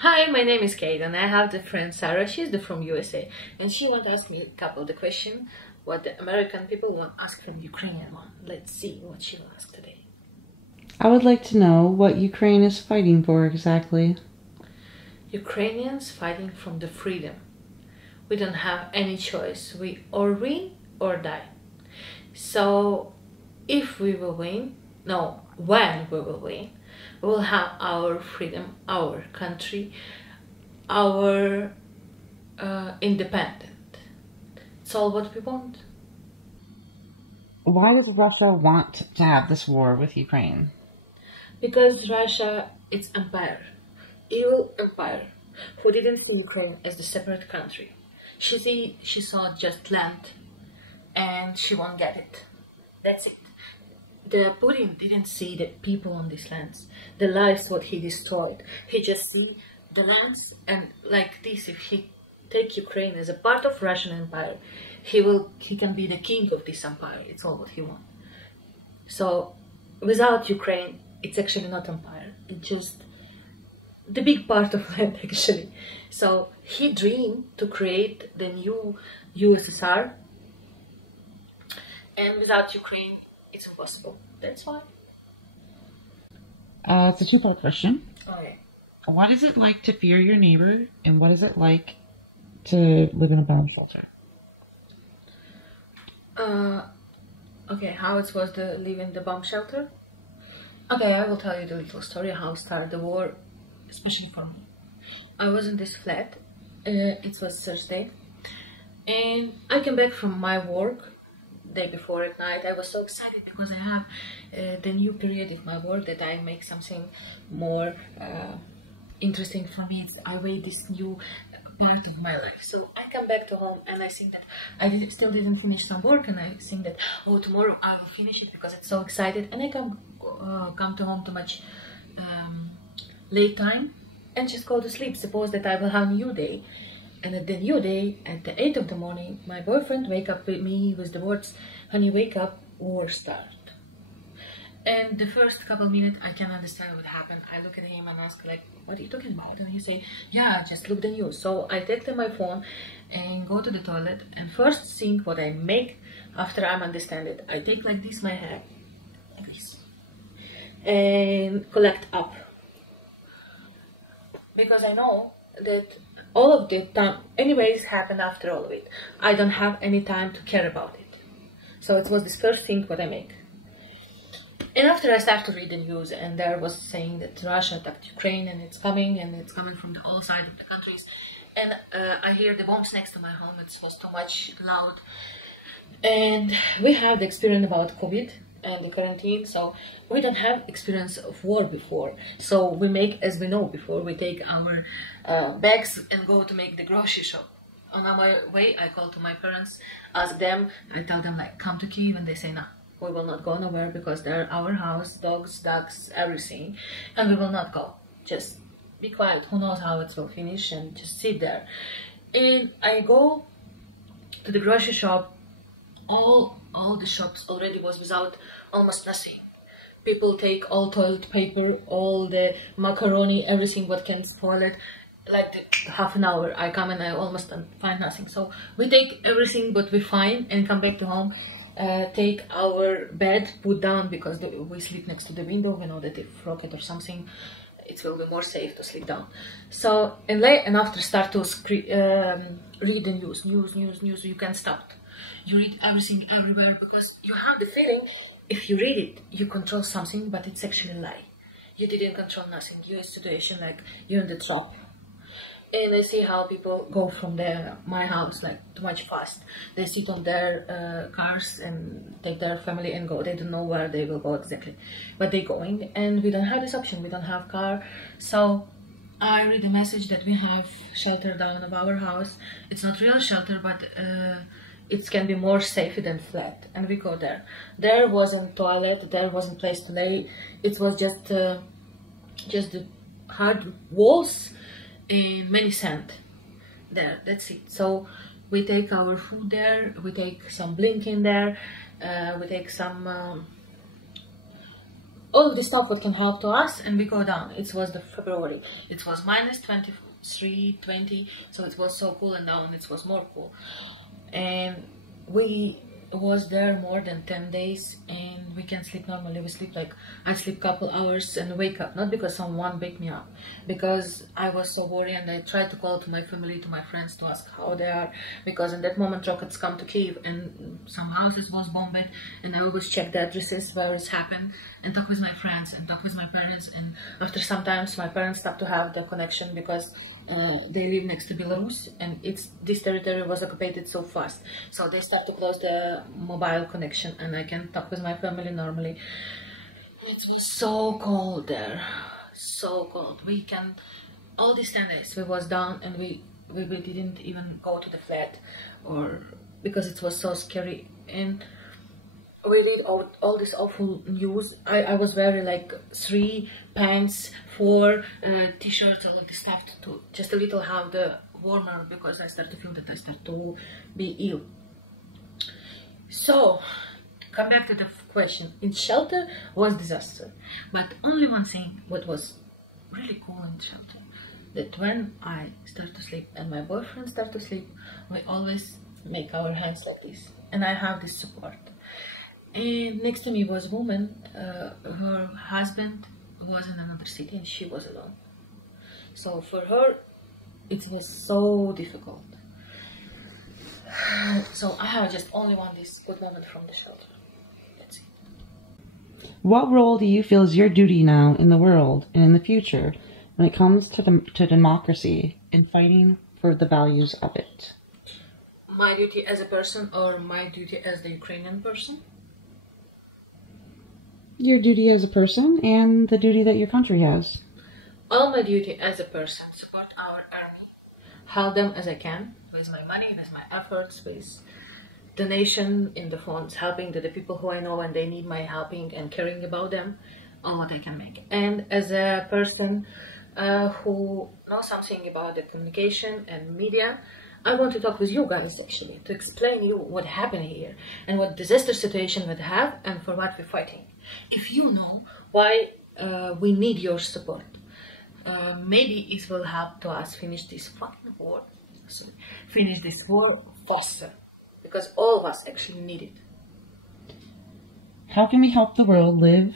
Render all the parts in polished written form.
Hi, my name is Kate and I have the friend Sarah. She's from USA and she want to ask me a couple of the question what the American people want to ask from Ukrainian one. Let's see what she will ask today. I would like to know what Ukraine is fighting for exactly. Ukrainians fighting from the freedom. We don't have any choice. We or win or die. So if we will win, no, when we will win, we will have our freedom, our country, our independent. It's all what we want. Why does Russia want to have this war with Ukraine? Because Russia, it's empire, evil empire, who didn't see Ukraine as the separate country. She saw just land, and she won't get it. That's it. The Putin didn't see the people on these lands, the lives what he destroyed. He just see the lands, and like this, if he take Ukraine as a part of Russian empire, he can be the king of this empire. It's all what he wants. So without Ukraine, it's actually not empire. It's just the big part of land actually. So he dreamed to create the new USSR, and without Ukraine, it's impossible. That's why. It's a two-part question. Okay. What is it like to fear your neighbor, and what is it like to live in a bomb shelter? Okay, how it was to live in the bomb shelter? Okay, I will tell you the little story how started the war, especially for me. I was in this flat, it was Thursday, and I came back from my work day before at night. I was so excited because I have the new period of my work that I make something more interesting for me. I wait this new part of my life. So I come back to home and I think that I still didn't finish some work, and I think that, oh, tomorrow I will finish it because it's so excited. And I come to home too much late time and just go to sleep. Suppose that I will have a new day, and at the new day at the 8 of the morning my boyfriend wake up with me with the words, "Honey, wake up, war start." And the first couple minutes I can understand what happened. I look at him and ask like, "What are you talking about?" And he say, "Yeah, just look the news." So I take my phone and go to the toilet, and first thing what I make after I'm understand it, I take like this my hair, like this, and collect up. Because I know that all of the time anyways happened after all of it. I don't have any time to care about it. So it was this first thing what I make. And after I started to read the news, and there was saying that Russia attacked Ukraine, and it's coming from the all sides of the countries. And I hear the bombs next to my home. It was too much loud. And we have the experience about COVID and the quarantine, so we don't have experience of war before. So we make as we know before. We take our bags and go to make the grocery shop. On my way, I call to my parents, ask them, I tell them like, come to Kyiv, and they say no. We will not go nowhere because they're our house, dogs, ducks, everything, and we will not go. Just be quiet. Who knows how it will finish, and just sit there. And I go to the grocery shop. All the shops already was without almost nothing. People take all toilet paper, all the macaroni, everything what can spoil it. Like half an hour, I come and I almost find nothing. So we take everything what we find and come back to home. Take our bed, put down, because we sleep next to the window. We know that if rocket or something, it will be more safe to sleep down. So and after start to read the news. You can't stop. You read everything everywhere because you have the feeling if you read it, you control something, but it's actually a lie. You didn't control nothing. You're in a situation like you're in the trap. And I see how people go from my house like too much fast. They sit on their cars and take their family and go. They don't know where they will go exactly, but they're going. And we don't have this option. We don't have car. So I read a message that we have shelter down of our house. It's not real shelter, but it can be more safe than flat. And we go there. There wasn't toilet. There wasn't place to lay. It was just the hard walls. Many sand there, that's it. So we take our food there, we take some blink in there, we take some all of this stuff what can help to us, and we go down. It was the February. It was minus 23, 20, so it was so cool, and now it was more cool. And we was there more than 10 days, and we can sleep normally. We sleep like, I sleep couple hours and wake up, not because someone wake me up, because I was so worried, and I tried to call to my family, to my friends, to ask how they are, because in that moment rockets come to Kiev and some houses was bombed, and I always check the addresses where it's happened and talk with my friends and talk with my parents. And after sometimes my parents stopped to have the connection because they live next to Belarus, and this territory was occupied so fast, so they start to close the mobile connection, and I can talk with my family normally. It was so cold there, so cold. We can, all these 10 days we was down, and we didn't even go to the flat, or because it was so scary. And we read all this awful news. I was wearing like 3 pants, 4 t-shirts, all of this stuff to just a little have the warmer, because I start to feel that I start to be ill. So come back to the question. In shelter was disaster, but only one thing what was really cool in shelter, that when I start to sleep and my boyfriend start to sleep, we always make our hands like this, and I have this support. And next to me was a woman, her husband was in another city and she was alone. So for her, it was so difficult. So I have just only one this good moment from the shelter. That's it. What role do you feel is your duty now in the world and in the future when it comes to democracy and fighting for the values of it? My duty as a person, or my duty as the Ukrainian person? Your duty as a person and the duty that your country has. All my duty as a person, support our army, help them as I can, with my money, with my efforts, with donation in the funds, helping the people who I know and they need my helping and caring about them, all what I can make. And as a person who knows something about the communication and media, I want to talk with you guys actually, to explain you what happened here and what disaster situation would have and for what we're fighting. If you know why we need your support, maybe it will help to us finish this fucking war, finish this war faster, because all of us actually need it. How can we help the world live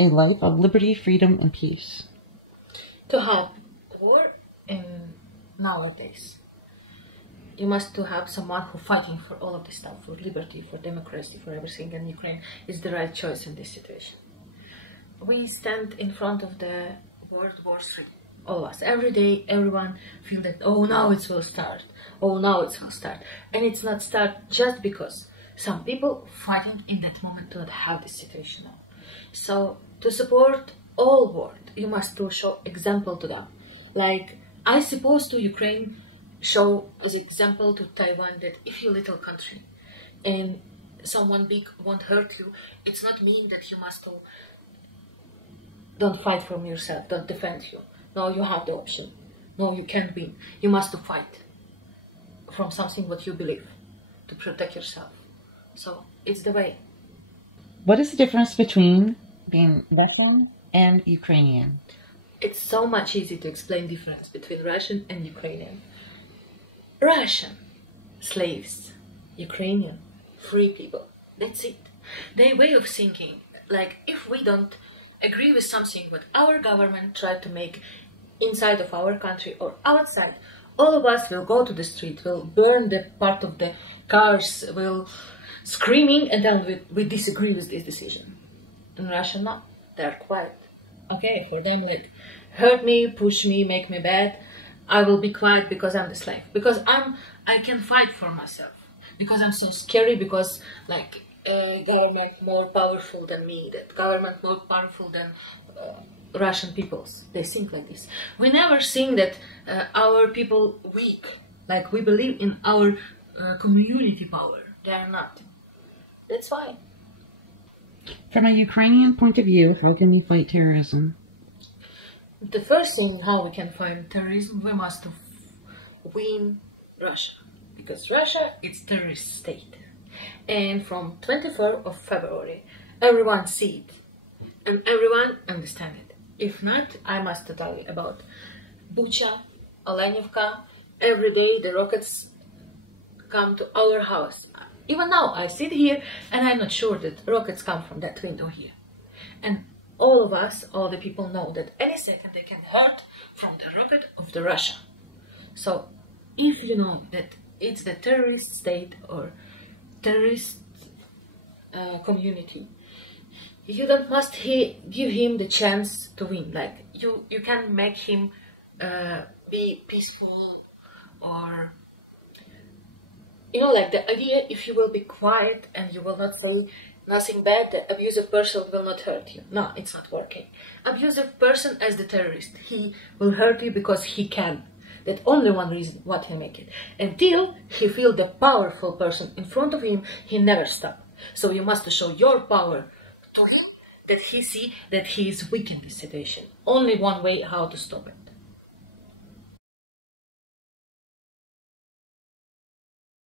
a life of liberty, freedom, and peace? To help war in nowadays, you must to have someone who fighting for all of this stuff, for liberty, for democracy, for everything, and Ukraine is the right choice in this situation. We stand in front of the World War III, all of us. Every day, everyone feel that, oh, now it will start. Oh, now it will start. And it's not start just because some people fighting in that moment do not have this situation now. So, to support all world, you must to show example to them. Like, I suppose to Ukraine, show as example to Taiwan that if you're a little country and someone big won't hurt you, it's not mean that you must don't fight from yourself, don't defend you. No, you have the option. No, you can't win. You must fight from something what you believe to protect yourself. So it's the way. What is the difference between being Russian and Ukrainian? It's so much easy to explain difference between Russian and Ukrainian. Russian, slaves. Ukrainian, free people. That's it. Their way of thinking, like if we don't agree with something what our government tried to make inside of our country or outside, all of us will go to the street, will burn the part of the cars, will screaming, and then we disagree with this decision. In Russia, not. They're quiet. Okay, for them, like, hurt me, push me, make me bad, I will be quiet because I'm the slave. Because I can fight for myself. Because I'm so scary, because like government more powerful than me, that government more powerful than Russian peoples. They think like this. We never think that our people weak, like we believe in our community power. They are not. That's why. From a Ukrainian point of view, how can we fight terrorism? The first thing how we can fight terrorism, we must win Russia. Because Russia is a terrorist state. And from 24th of February, everyone see it. and everyone understand it. If not, I must tell you about Bucha, Olenivka. Every day the rockets come to our house. Even now I sit here and I'm not sure that rockets come from that window here. And all of us, all the people know that any second they can hurt from the rocket of the Russia. So if you know that it's the terrorist state or terrorist community, you don't must give him the chance to win. Like you can make him be peaceful, or like the idea, if you will be quiet and you will not say nothing bad, the abusive person will not hurt you. No, it's not working. Abusive person as the terrorist, he will hurt you because he can. That only one reason what he make it. Until he feel the powerful person in front of him, he never stop. So you must show your power to him, that he see that he is weak in this situation. Only one way how to stop it.